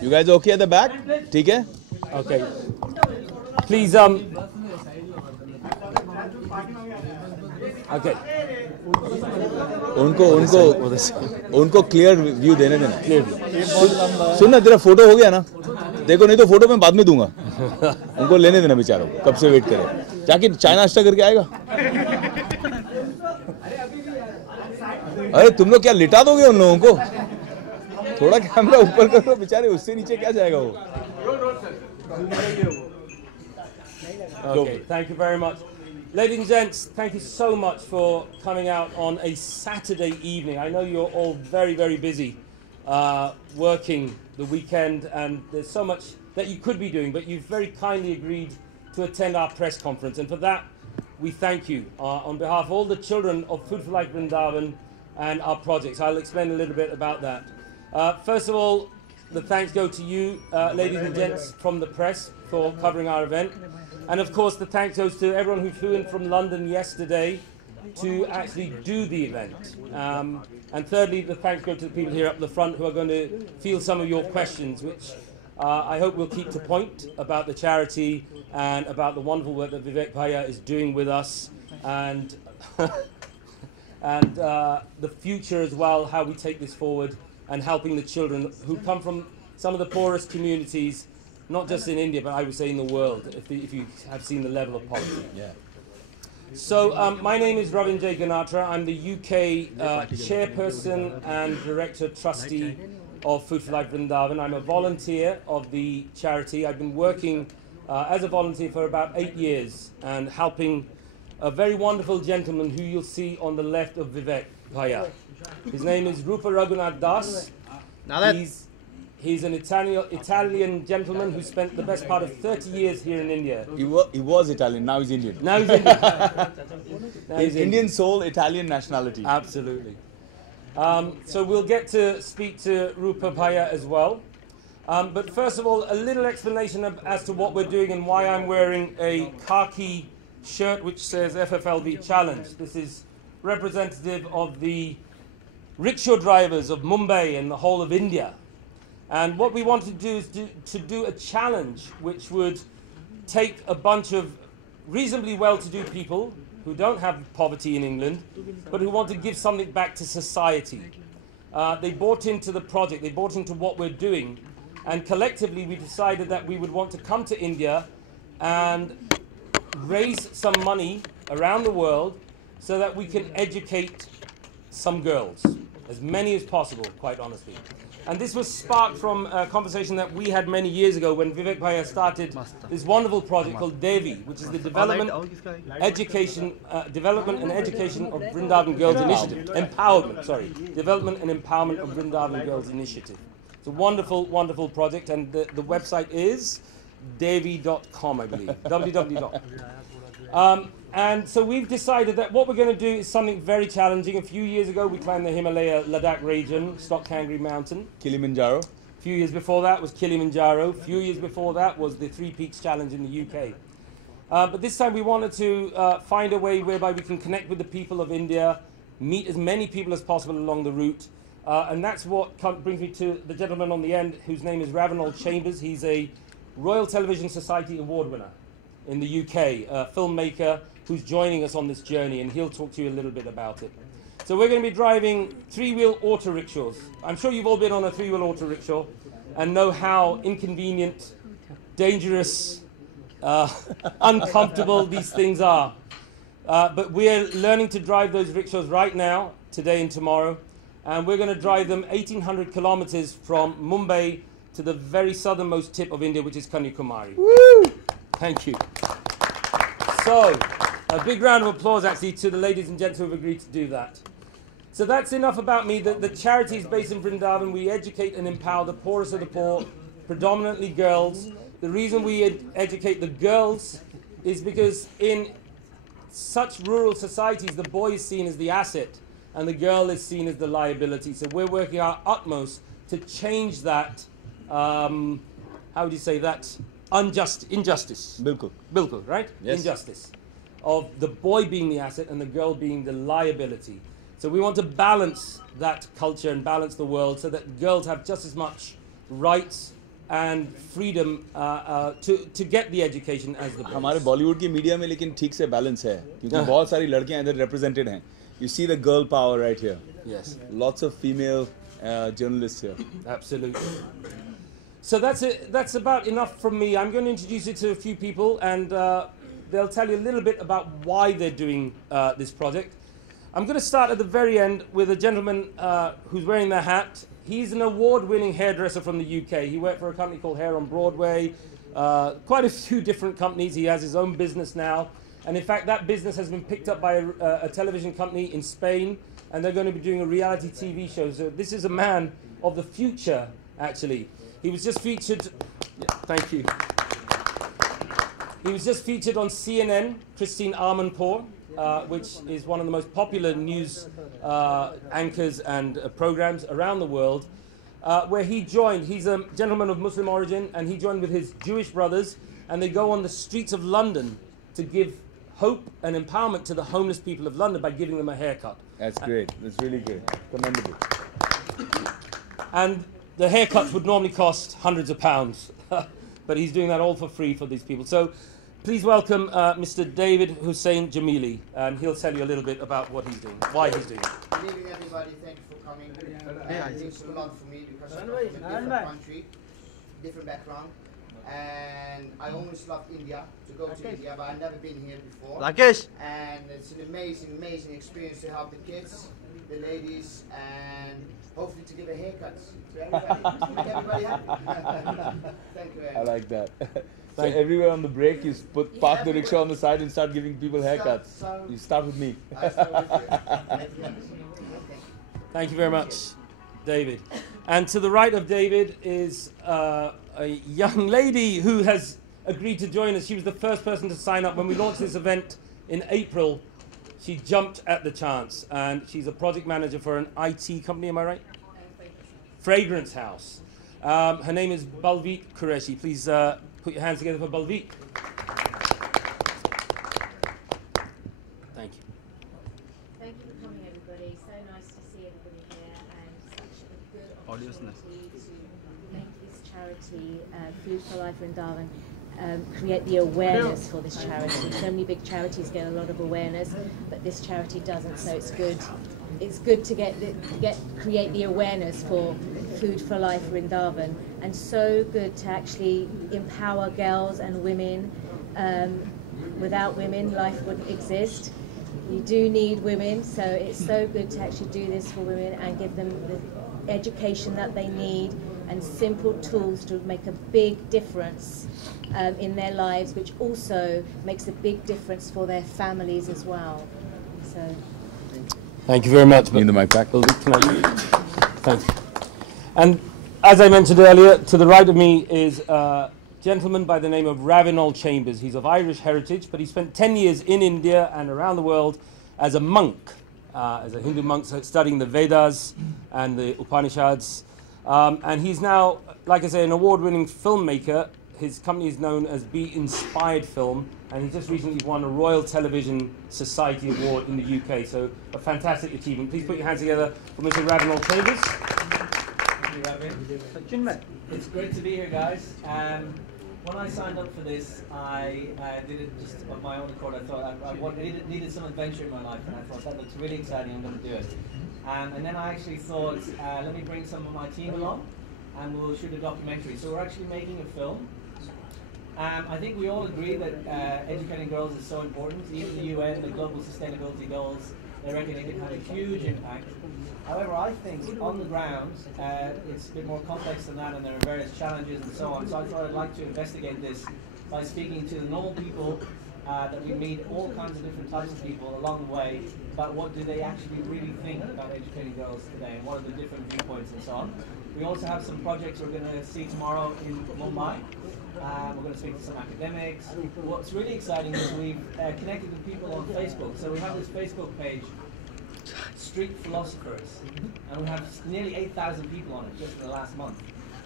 You guys okay at the back? ठीक है? Okay. Please Okay. उनको क्लियर व्यू देने देना. सुन ना, तेरा फोटो हो गया ना? देखो, नहीं तो फोटो मैं बाद में दूंगा. उनको लेने देना बेचारों. कब से वेट करे? जाके चाय नाश्ता करके आएगा. अरे तुम लोग क्या लिटा दोगे उन लोगों को? थोड़ा कैमरा ऊपर करो बेचारे, उससे नीचे क्या जाएगा वो? Okay, thank you very much. Ladies and gents, thank you so much for coming out on a Saturday evening. I know you're all very, very busy working the weekend, and there's so much that you could be doing, but you've very kindly agreed to attend our press conference, and for that, we thank you on behalf of all the children of Food for Life Vrindavan and our projects. I'll explain a little bit about that. First of all, the thanks go to you, ladies and gents from the press, for covering our event. And of course, the thanks goes to everyone who flew in from London yesterday to actually do the event. And thirdly, the thanks go to the people here up the front who are going to field some of your questions, which I hope will keep to point about the charity and about the wonderful work that Vivek Bhaiya is doing with us, and and the future as well, how we take this forward and helping the children who come from some of the poorest communities, not just in India, but I would say in the world, if you have seen the level of poverty. Yeah. So my name is Ravin J. Ganatra. I'm the UK chairperson and director trustee of Food for Life Vrindavan. I'm a volunteer of the charity. I've been working as a volunteer for about 8 years and helping a very wonderful gentleman who you'll see on the left of Vivek Bhaiya. His name is Rupa Raghunath Das. He's an Italian gentleman who spent the best part of 30 years here in India. He was Italian, now he's Indian. Now he's Indian. He's Indian soul, Italian nationality. Absolutely. So we'll get to speak to Rupa Bhaiya as well. But first of all, a little explanation as to what we're doing and why I'm wearing a khaki shirt which says FFLV Challenge. This is representative of the rickshaw drivers of Mumbai and the whole of India. And what we want to do is to do a challenge which would take a bunch of reasonably well-to-do people who don't have poverty in England, but who want to give something back to society. They bought into the project, they bought into what we're doing, and collectively we decided that we would want to come to India and raise some money around the world so that we can educate some girls, as many as possible, quite honestly. And this was sparked from a conversation that we had many years ago when Vivek Bhaiya started this wonderful project called Devi, which is the Development and Education of Vrindavan Girls Initiative. Development and Empowerment of Vrindavan Girls Initiative. It's a wonderful, wonderful project, and the website is devi.com, I believe. www.com. And so we've decided that what we're going to do is something very challenging. A few years ago, we climbed the Himalaya Ladakh region, Stockangry Mountain. Kilimanjaro. A few years before that was Kilimanjaro. A few years before that was the Three Peaks Challenge in the UK. But this time we wanted to find a way whereby we can connect with the people of India, meet as many people as possible along the route. And that's what brings me to the gentleman on the end, whose name is Ravenel Chambers. He's a Royal Television Society Award winner in the UK, a filmmaker who's joining us on this journey, and he'll talk to you a little bit about it. So we're going to be driving three-wheel auto rickshaws. I'm sure you've all been on a three-wheel auto rickshaw and know how inconvenient, dangerous, uncomfortable these things are. But we're learning to drive those rickshaws right now, today and tomorrow, and we're going to drive them 1,800 kilometers from Mumbai to the very southernmost tip of India, which is Kanyakumari. Woo! Thank you. So, a big round of applause actually to the ladies and gents who have agreed to do that. So that's enough about me. The charity is based in Vrindavan. We educate and empower the poorest of the poor, predominantly girls. The reason we educate the girls is because in such rural societies, the boy is seen as the asset and the girl is seen as the liability. So we're working our utmost to change that, how would you say, that injustice. बिल्कुल. Bilkul, right? Yes. Injustice. Of the boy being the asset and the girl being the liability. So we want to balance that culture and balance the world so that girls have just as much rights and freedom to get the education as the boys. हमारे बॉलीवुड की media में लेकिन ठीक से balance है क्योंकि बहुत सारी लड़कियां इधर represented हैं. You see the girl power right here. Yes. Lots of female journalists here. Absolutely. So that's it. That's about enough from me. I'm going to introduce you to a few people, and they'll tell you a little bit about why they're doing this project. I'm going to start at the very end with a gentleman who's wearing the hat. He's an award-winning hairdresser from the UK. He worked for a company called Hair on Broadway, quite a few different companies. He has his own business now. And in fact, that business has been picked up by a television company in Spain, and they're going to be doing a reality TV show. So this is a man of the future, actually. He was just featured, thank you. He was just featured on CNN, Christine Armanpour, which is one of the most popular news anchors and programs around the world, where he joined. He's a gentleman of Muslim origin, and he joined with his Jewish brothers, and they go on the streets of London to give hope and empowerment to the homeless people of London by giving them a haircut. That's great. That's really great. Commendable. And the haircuts would normally cost hundreds of pounds, but he's doing that all for free for these people. So please welcome Mr. David Hussein Jamili, and he'll tell you a little bit about what he's doing, why he's doing it. Good evening, everybody. Thank you for coming. It means a lot for me because I'm from a different country, different background, and I always loved India, to go to India, but I've never been here before. And it's an amazing, amazing experience to help the kids, the ladies, and hopefully to give a haircut to everybody. Make everybody happy. Thank you very much. I like that. So everywhere on the break, you park the rickshaw on the side and start giving people haircuts. You start with me. I start with you. Thank you very much, David. And to the right of David is a young lady who has agreed to join us. She was the first person to sign up when we launched this event in April. She jumped at the chance, and she's a project manager for an IT company, am I right? Fragrance house. Her name is Balveet Qureshi. Please put your hands together for Balveet. Thank you. Thank you for coming, everybody. So nice to see everybody here, and such a good opportunity to make this charity, Food for Life Vrindavan, create the awareness for this charity. So many big charities get a lot of awareness, but this charity doesn't. So it's good. It's good to create the awareness for Food for Life Vrindavan, and so good to actually empower girls and women. Without women, life wouldn't exist. You do need women, so it's so good to actually do this for women and give them the education that they need and simple tools to make a big difference in their lives, which also makes a big difference for their families as well. So. Thank you very much. Need the mic back. Thank you. And as I mentioned earlier, to the right of me is a gentleman by the name of Ravinol Chambers. He's of Irish heritage, but he spent 10 years in India and around the world as a monk, as a Hindu monk, studying the Vedas and the Upanishads. And he's now, like I say, an award-winning filmmaker. His company is known as Be Inspired Film, and he just recently won a Royal Television Society Award in the UK. So a fantastic achievement. Please put your hands together for Mr. Ravinol Chambers. It's great to be here, guys. When I signed up for this, I did it just on my own accord. I thought I needed some adventure in my life, and I thought that looks really exciting, I'm going to do it. And then I actually thought, let me bring some of my team along, and we'll shoot a documentary. So we're actually making a film. I think we all agree that educating girls is so important. Even the UN, the Global Sustainability Goals, they reckon it can have a huge impact. However, I think on the ground, it's a bit more complex than that, and there are various challenges and so on. So I thought I'd like to investigate this by speaking to the normal people that we meet, all kinds of different types of people along the way, about what do they actually really think about educating girls today, and what are the different viewpoints and so on. We also have some projects we're going to see tomorrow in Mumbai. We're going to speak to some academics. What's really exciting is we've connected with people on Facebook. So we have this Facebook page, Street Philosophers, and we have nearly 8,000 people on it just in the last month.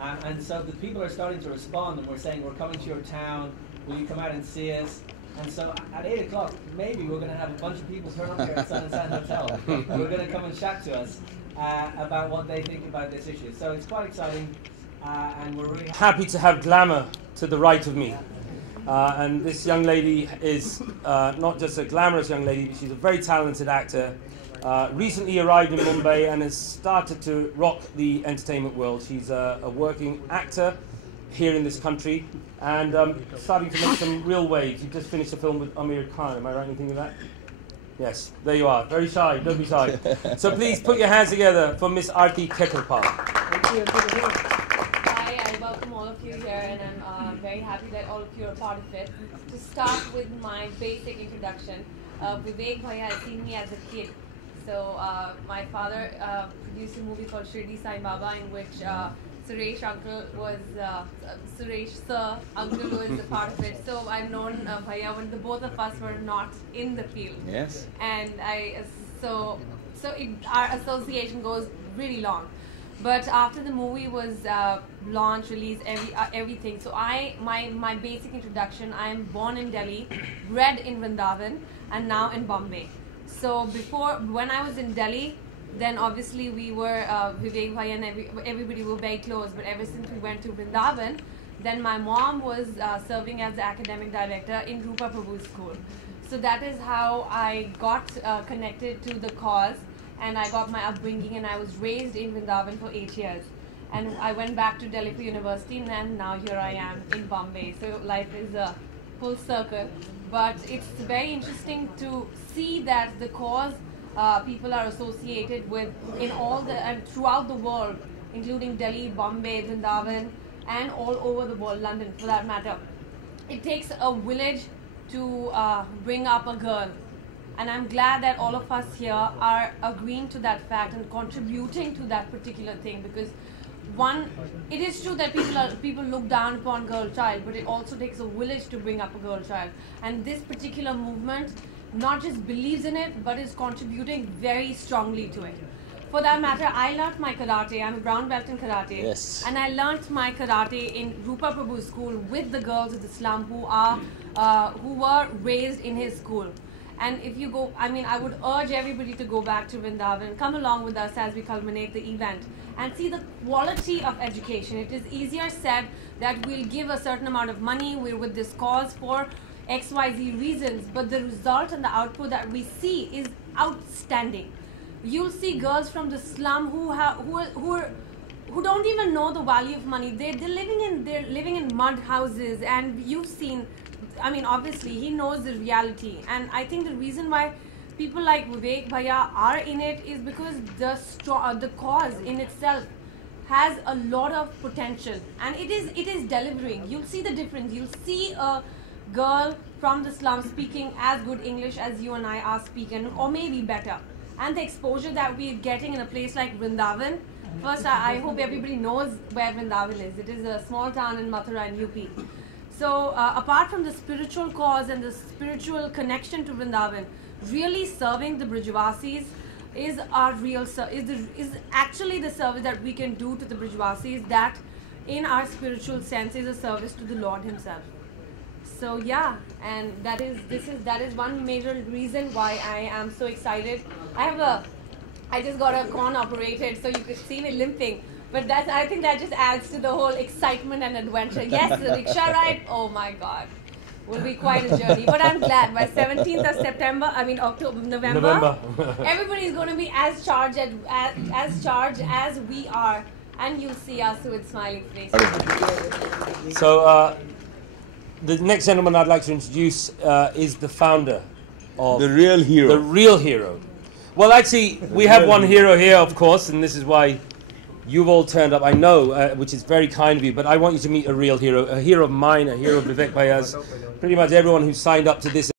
And so the people are starting to respond, and we're saying, we're coming to your town, will you come out and see us? And so at 8 o'clock, maybe we're going to have a bunch of people turn up here at Sun and Sand Hotel. And we're going to come and chat to us about what they think about this issue. So it's quite exciting, and we're really happy to have glamour to the right of me. And this young lady is not just a glamorous young lady, but she's a very talented actor. Recently arrived in Mumbai and has started to rock the entertainment world. She's a working actor here in this country and starting to make some real waves. You just finished a film with Amir Khan, am I right in thinking that? Yes, there you are. Very shy, don't be shy. So please put your hands together for Miss Aarti Khetarpal. Hi, I welcome all of you here, and I'm very happy that all of you are part of it. To start with my basic introduction, Vivek Bhaiya has seen me as a kid. So my father produced a movie called Shirdi Sai Baba, in which Suresh sir uncle was a part of it. So I've known Bhaiya when the both of us were not in the field. Yes. And our association goes really long. But after the movie was launched, released, everything. So my basic introduction, I am born in Delhi, bred in Vrindavan, and now in Bombay. So when I was in Delhi, then obviously we were, Vivek Bhaiya and everybody were very close. But ever since we went to Vrindavan, then my mom was serving as the academic director in Rupa Prabhu's school. So that is how I got connected to the cause, and I got my upbringing, and I was raised in Vrindavan for 8 years. And I went back to Delhi for university, and then now here I am in Bombay. So life is a full circle. But it's very interesting to see that the cause people are associated with and throughout the world, including Delhi, Bombay, Vrindavan, and all over the world, London for that matter. It takes a village to bring up a girl. And I'm glad that all of us here are agreeing to that fact and contributing to that particular thing, because it is true that people look down upon girl child, but it also takes a village to bring up a girl child. And this particular movement not just believes in it, but is contributing very strongly to it. For that matter, I learnt my karate. I'm a brown belt in karate. Yes. And I learnt my karate in Rupa Prabhu's school with the girls of the slum who were raised in his school. And if you go, I would urge everybody to go back to Vrindavan, come along with us as we culminate the event and see the quality of education. It is easier said that we'll give a certain amount of money, we're with this cause for XYZ reasons, but the result and the output that we see is outstanding. You'll see girls from the slum who don't even know the value of money. They're living in mud houses, and you've seen, obviously he knows the reality. And I think the reason why people like Vivek Bhaiya are in it is because the cause in itself has a lot of potential, and it is delivering. You'll see the difference. You'll see a girl from the slum speaking as good English as you and I are speaking, or maybe better. And the exposure that we're getting in a place like Vrindavan. First, I hope everybody knows where Vrindavan is. It is a small town in Mathura in UP. So apart from the spiritual cause and the spiritual connection to Vrindavan, really serving the Brijvasis is actually the service that we can do to the Brijvasis, that in our spiritual sense is a service to the Lord himself. So yeah, and that is one major reason why I am so excited. I just got a corn operated, so you could see me limping. But I think that just adds to the whole excitement and adventure. Yes, the rickshaw ride, oh my God, will be quite a journey. But I'm glad by 17th of September, November, everybody's going to be as charged as we are, and you'll see us with smiling faces. So the next gentleman I'd like to introduce is the founder of the real hero. The real hero. Well, actually, we have one hero here, of course, and this is why you've all turned up, I know, which is very kind of you, but I want you to meet a real hero of mine, a hero of Vivek Bhaiya's, pretty much everyone who signed up to this.